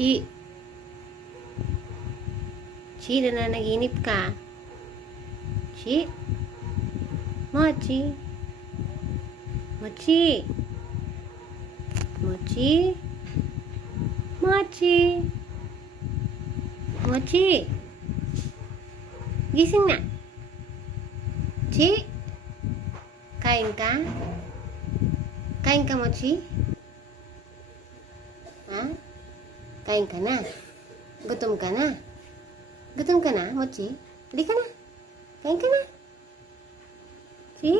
Chi. Chi, nananaginip ka. Chi. Mochi. Mochi. Mochi. Mochi. Mochi. Gising na. Chi. Kain ka? Kain ka, Mochi? Ha? Kain ka na? Gutom ka na? Gutom ka na, Mochi? Hindi ka na? Kain ka na? Chi?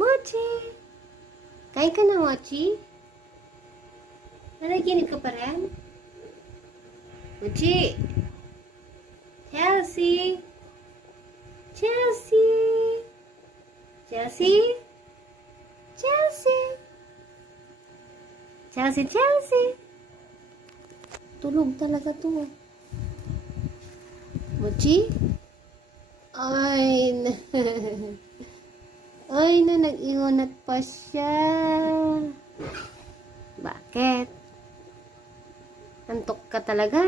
Mochi? Kain ka na, Mochi? Nanaginip ka pa rin? Mochi? Chelsea? Chelsea? Chelsea? Chelsea? Chelsea, Chelsea? Tulog talaga to. Mochi? Ay, ay na, nag-iwanat pa siya. Bakit? Antok ka talaga.